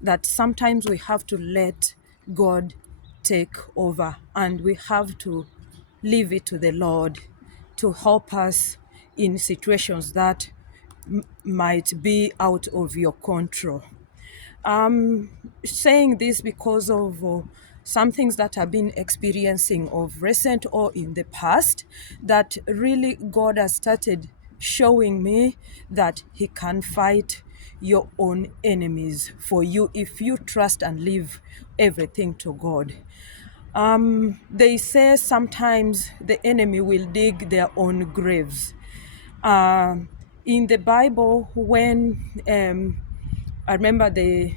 that sometimes we have to let God take over, and we have to leave it to the Lord to help us in situations that might be out of your control. Saying this because of some things that I've been experiencing of recent or in the past, that really God has started showing me that He can fight your own enemies for you if you trust and leave everything to God. They say sometimes the enemy will dig their own graves. In the Bible, when I remember the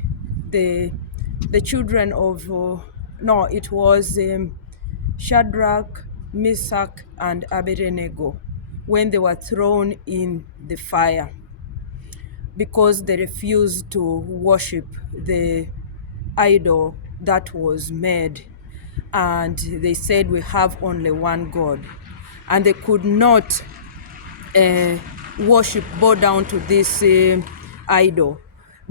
the children of no, it was Shadrach, Meshach, and Abednego when they were thrown in the fire because they refused to worship the idol that was made, and they said we have only one God, and they could not worship, bow down to this idol.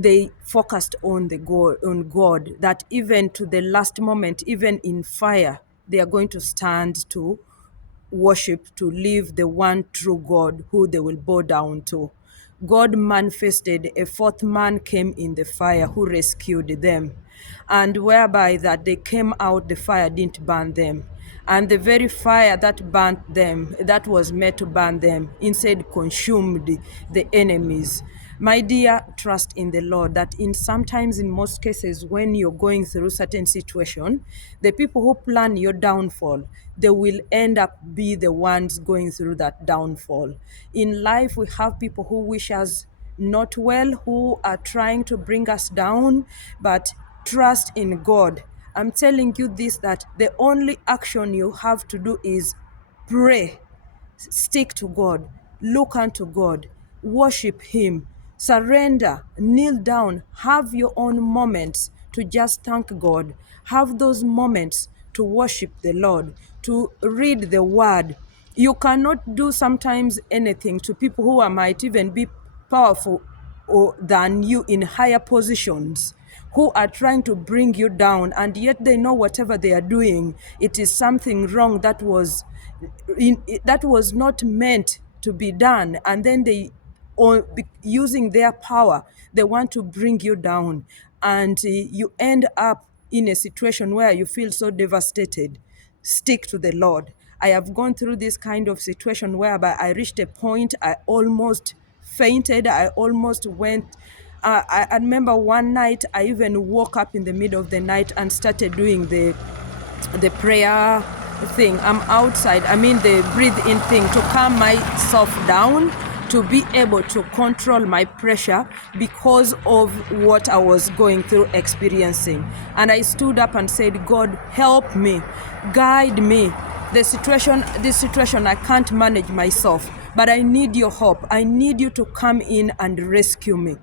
They focused on God, that even to the last moment, even in fire, they are going to stand to worship, to live the one true God who they will bow down to. God manifested, a fourth man came in the fire who rescued them, and whereby that they came out, the fire didn't burn them. And the very fire that burnt them, that was meant to burn them, instead consumed the enemies. My dear, trust in the Lord that sometimes in most cases when you're going through certain situation, the people who plan your downfall, they will end up be the ones going through that downfall. In life, we have people who wish us not well, who are trying to bring us down, but trust in God. I'm telling you this, that the only action you have to do is pray. Stick to God, look unto God, worship Him, surrender, kneel down, have your own moments to just thank God, have those moments to worship the Lord, to read the Word. You cannot do sometimes anything to people who might even be powerful than you in higher positions, who are trying to bring you down, and yet they know whatever they are doing, it is something wrong that was not meant to be done, and then they, using their power, they want to bring you down, and you end up in a situation where you feel so devastated. Stick to the Lord. I have gone through this kind of situation whereby I reached a point I almost fainted. I almost went. I remember one night I even woke up in the middle of the night and started doing the prayer thing. I'm outside. I mean the breathe in thing to calm myself down, to be able to control my pressure because of what I was going through, experiencing. And I stood up and said, God, help me, guide me. This situation, I can't manage myself, but I need your help. I need you to come in and rescue me.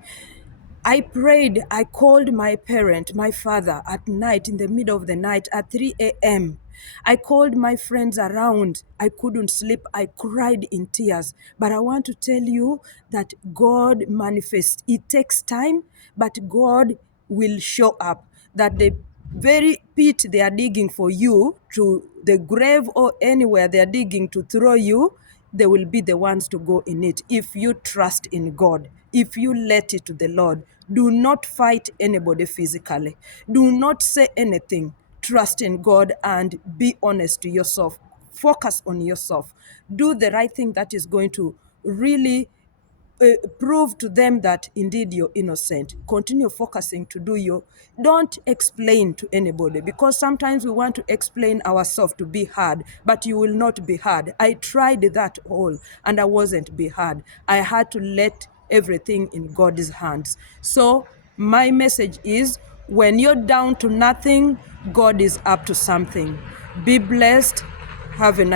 I prayed. I called my parent, my father, at night, in the middle of the night, at 3 a.m. I called my friends around. I couldn't sleep. I cried in tears. But I want to tell you that God manifests. It takes time, but God will show up. That the very pit they are digging for you, to the grave or anywhere they are digging to throw you, they will be the ones to go in it if you trust in God, if you let it to the Lord. Do not fight anybody physically. Do not say anything. Trust in God and be honest to yourself. Focus on yourself. Do the right thing that is going to really prove to them that indeed you're innocent. Continue focusing to do your, don't explain to anybody, because sometimes we want to explain ourselves to be heard, but you will not be heard. I tried that all and I wasn't be heard. I had to let everything in God's hands. So my message is, when you're down to nothing, God is up to something. Be blessed. Have a nice